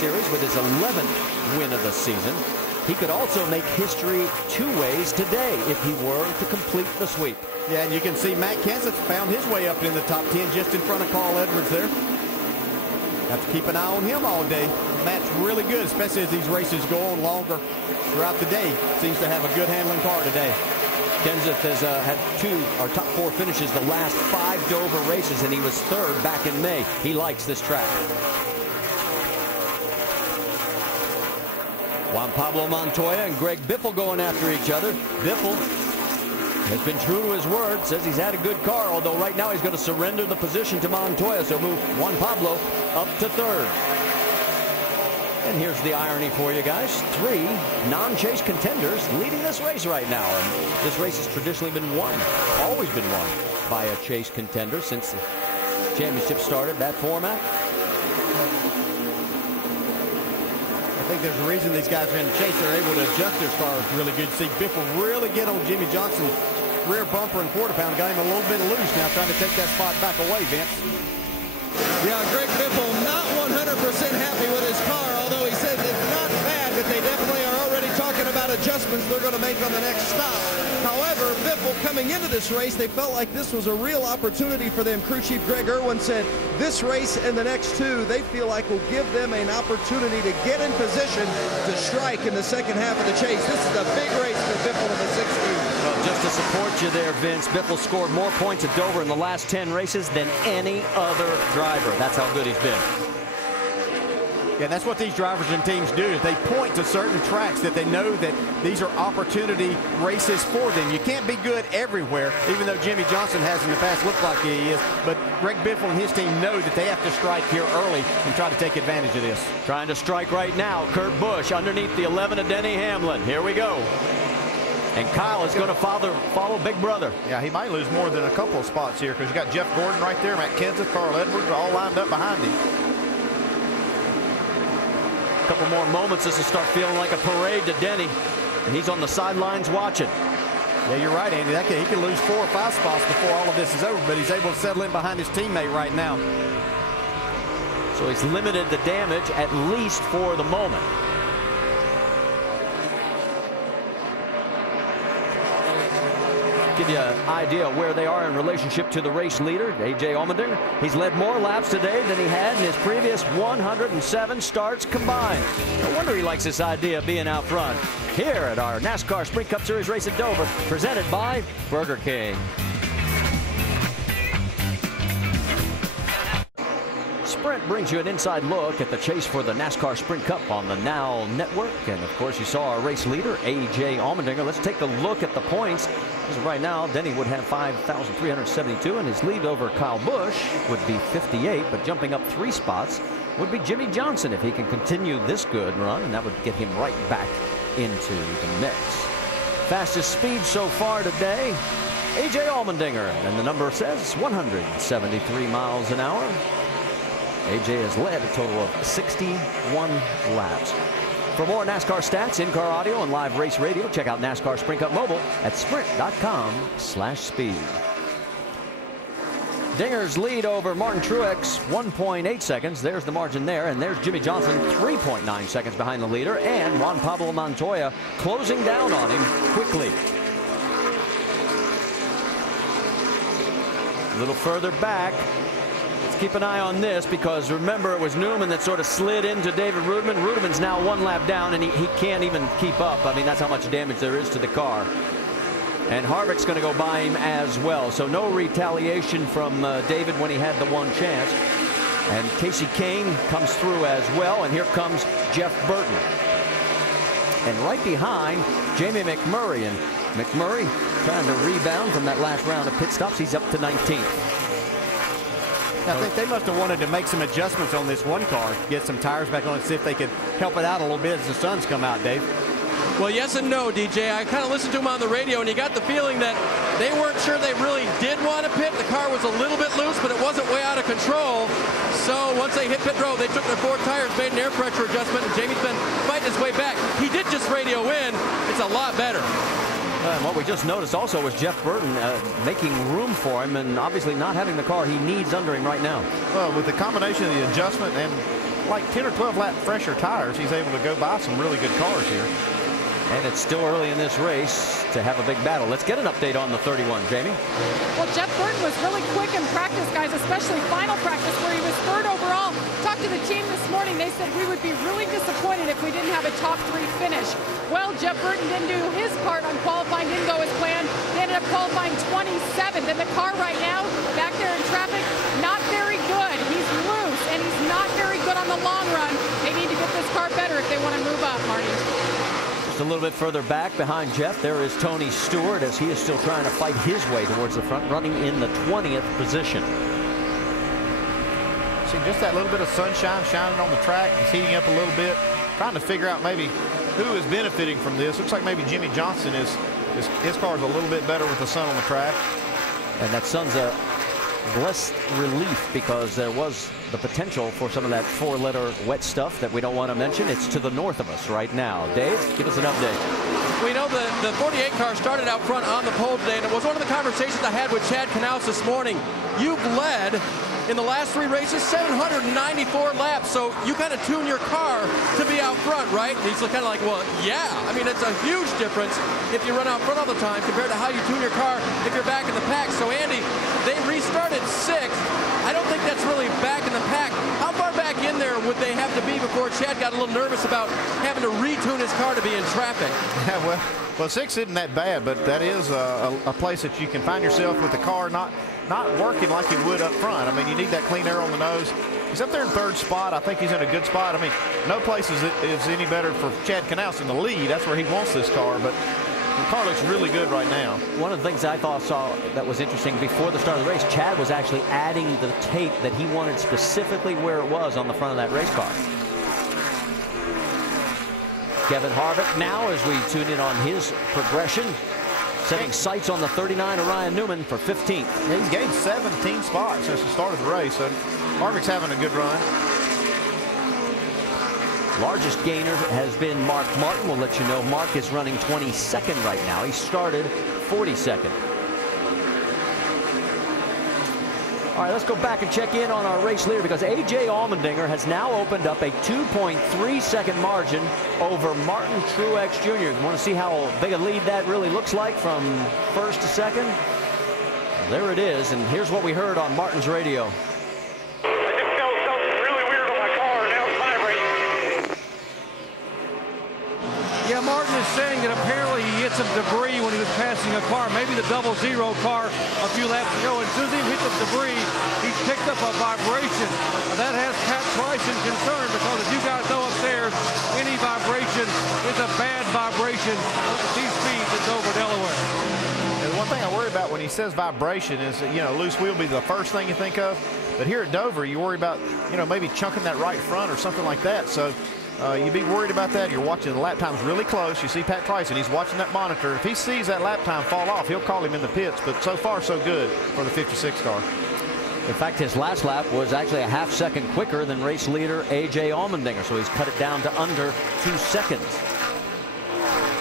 Series with his 11th win of the season. He could also make history two ways today if he were to complete the sweep. Yeah, and you can see Matt Kenseth found his way up in the top 10 just in front of Carl Edwards there. Have to keep an eye on him all day. Matt's really good, especially as these races go on longer throughout the day. Seems to have a good handling car today. Kenseth has had top four finishes the last 5 Dover races, and he was 3rd back in May. He likes this track. Juan Pablo Montoya and Greg Biffle going after each other. Biffle has been true to his word, says he's had a good car, although right now he's going to surrender the position to Montoya, so move Juan Pablo up to 3rd. And here's the irony for you guys. 3 non-chase contenders leading this race right now. And this race has traditionally been won, always been won by a chase contender since the championship started, that format. I think there's a reason these guys are in the chase. They're able to adjust their cars really good. See Biffle really get on Jimmy Johnson's rear bumper and quarter pound. Got him a little bit loose now, trying to take that spot back away, Vince. Yeah, Greg Biffle not 100% happy with his car, although he says it's not bad, but they definitely are already talking about adjustments they're going to make on the next stop. However, Biffle coming into this race, they felt like this was a real opportunity for them. Crew Chief Greg Irwin said this race and the next 2, they feel like will give them an opportunity to get in position to strike in the second half of the chase. This is a big race for Biffle in the 16. Well, just to support you there, Vince, Biffle scored more points at Dover in the last 10 races than any other driver. That's how good he's been. Yeah, that's what these drivers and teams do. Is they point to certain tracks that they know that these are opportunity races for them. You can't be good everywhere, even though Jimmy Johnson has in the past looked like he is. But Greg Biffle and his team know that they have to strike here early and try to take advantage of this. Trying to strike right now, Kurt Busch underneath the 11 of Denny Hamlin. Here we go. And Kyle is going to follow Big Brother. Yeah, he might lose more than a couple of spots here because you got Jeff Gordon right there, Matt Kenseth, Carl Edwards all lined up behind him. A couple more moments, this will start feeling like a parade to Denny. And he's on the sidelines watching. Yeah, you're right, Andy. He could lose 4 or 5 spots before all of this is over, but he's able to settle in behind his teammate right now. So he's limited the damage, at least for the moment. Give you an idea of where they are in relationship to the race leader, A.J. Allmendinger. He's led more laps today than he had in his previous 107 starts combined. No wonder he likes this idea of being out front. Here at our NASCAR Sprint Cup Series race at Dover, presented by Burger King. Sprint brings you an inside look at the chase for the NASCAR Sprint Cup on the Now Network. And of course, you saw our race leader, A.J. Allmendinger. Let's take a look at the points. As of right now, Denny would have 5,372, and his lead over Kyle Busch would be 58. But jumping up 3 spots would be Jimmy Johnson if he can continue this good run, and that would get him right back into the mix. Fastest speed so far today, A.J. Allmendinger, and the number says 173 miles an hour. AJ has led a total of 61 laps. For more NASCAR stats, in-car audio, and live race radio, check out NASCAR Sprint Cup Mobile at sprint.com/speed. Dinger's lead over Martin Truex, 1.8 seconds. There's the margin there. And there's Jimmy Johnson, 3.9 seconds behind the leader. And Juan Pablo Montoya closing down on him quickly. A little further back. Keep an eye on this, because remember, it was Newman that sort of slid into David Rudman. Rudman's now 1 lap down, and he can't even keep up. I mean, that's how much damage there is to the car. And Harvick's going to go by him as well. So no retaliation from David when he had the 1 chance. And Casey Kane comes through as well. And here comes Jeff Burton. And right behind, Jamie McMurray. And McMurray trying to rebound from that last round of pit stops. He's up to 19th. I think they must have wanted to make some adjustments on this one car, get some tires back on and see if they could help it out a little bit as the sun's come out, Dave. Well, yes and no, DJ. I kind of listened to him on the radio, and you got the feeling that they weren't sure they really did want to pit. The car was a little bit loose, but it wasn't way out of control. So once they hit pit road, they took their 4 tires, made an air pressure adjustment, and Jamie's been fighting his way back. He did just radio in. It's a lot better. And what we just noticed also was Jeff Burton making room for him, and obviously not having the car he needs under him right now. Well, with the combination of the adjustment and like 10 or 12 lap fresher tires, he's able to go buy some really good cars here. And it's still early in this race to have a big battle. Let's get an update on the 31, Jamie. Well, Jeff Burton was really quick in practice, guys, especially final practice where he was 3rd overall. Talked to the team this morning. They said we would be really disappointed if we didn't have a top 3 finish. Well, Jeff Burton didn't do his part on qualifying, didn't go as planned. They ended up qualifying 27th. And the car right now, back there in traffic, not very good. He's loose, and he's not very good on the long run. They need to get this car better if they want to move up, Marty. A little bit further back behind Jeff, there is Tony Stewart as he is still trying to fight his way towards the front, running in the 20th position. See just that little bit of sunshine shining on the track. He's heating up a little bit, trying to figure out maybe who is benefiting from this. Looks like maybe Jimmy Johnson his car is a little bit better with the sun on the track. And that sun's a blessed relief because there was the potential for some of that 4-letter wet stuff that we don't want to mention. It's to the north of us right now. Dave, give us an update. We know the 48 car started out front on the pole today, and it was one of the conversations I had with Chad Knaus this morning. You've led in the last 3 races 794 laps, so you kind of tune your car to be out front, right? And he's kind of like, well, yeah. I mean, it's a huge difference if you run out front all the time compared to how you tune your car if you're back in the pack. So, Andy, they restarted 6th. I don't think that's really back in the pack. How far back in there would they have to be before Chad got a little nervous about having to retune his car to be in traffic? Yeah, well, 6 isn't that bad, but that is a place that you can find yourself with the car not working like you would up front. I mean, you need that clean air on the nose. He's up there in 3rd spot. I think he's in a good spot. I mean, no place is any better for Chad Knaus in the lead. That's where he wants this car, but the car looks really good right now. One of the things I saw that was interesting before the start of the race, Chad was actually adding the tape that he wanted specifically where it was on the front of that race car. Kevin Harvick now as we tune in on his progression, setting sights on the 39 of Ryan Newman for 15th. Yeah, he's gained 17 spots since the start of the race, so Harvick's having a good run. Largest gainer has been Mark Martin. We'll let you know Mark is running 22nd right now. He started 42nd. All right, let's go back and check in on our race leader because A.J. Allmendinger has now opened up a 2.3-second margin over Martin Truex Jr. You want to see how big a lead that really looks like from 1st to 2nd? Well, there it is, and here's what we heard on Martin's radio. Yeah, Martin is saying that apparently he hit some debris when he was passing a car, maybe the 00 car a few laps ago. And as soon as he hit the debris, he picked up a vibration. That has Pat Bryson concerned because as you guys know upstairs, any vibration is a bad vibration at these speeds in Dover, Delaware. And one thing I worry about when he says vibration is, you know, loose wheel be the first thing you think of. But here at Dover, you worry about, you know, maybe chunking that right front or something like that. So you'd be worried about that. You're watching the lap times really close. You see Pat Bryson, he's watching that monitor. If he sees that lap time fall off, he'll call him in the pits. But so far, so good for the 56 car. In fact, his last lap was actually a half-second quicker than race leader A.J. Allmendinger, so he's cut it down to under 2 seconds.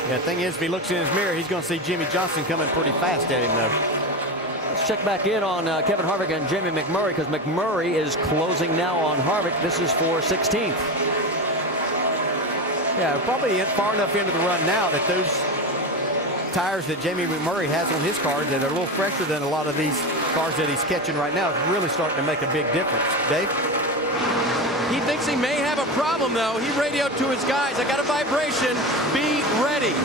Yeah, the thing is, if he looks in his mirror, he's going to see Jimmy Johnson coming pretty fast at him, though. Let's check back in on Kevin Harvick and Jamie McMurray because McMurray is closing now on Harvick. This is for 16th. Yeah, probably far enough into the run now that those tires that Jamie McMurray has on his car that are a little fresher than a lot of these cars that he's catching right now is really starting to make a big difference. Dave? He thinks he may have a problem, though. He radioed to his guys, I got a vibration, be ready.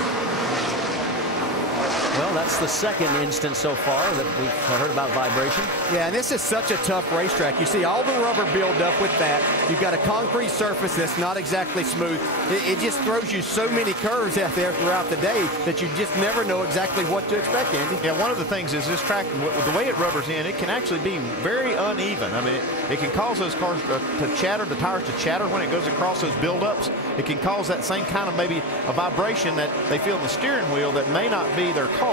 Well, that's the second instance so far that we've heard about vibration. Yeah, and this is such a tough racetrack. You see all the rubber build up with that. You've got a concrete surface that's not exactly smooth. It just throws you so many curves out there throughout the day that you just never know exactly what to expect, Andy. Yeah, one of the things is this track, the way it rubbers in, it can actually be very uneven. I mean, it can cause those cars to chatter, the tires to chatter when it goes across those buildups. It can cause that same kind of maybe a vibration that they feel in the steering wheel that may not be their car.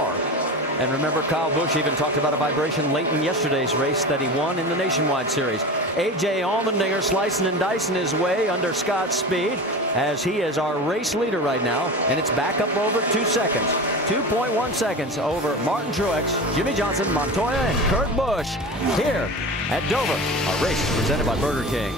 And remember, Kyle Busch even talked about a vibration late in yesterday's race that he won in the Nationwide Series. A.J. Allmendinger slicing and dicing his way under Scott's speed as he is our race leader right now, and it's back up over 2 seconds. 2.1 seconds over Martin Truex, Jimmy Johnson, Montoya, and Kurt Busch here at Dover. Our race is presented by Burger King.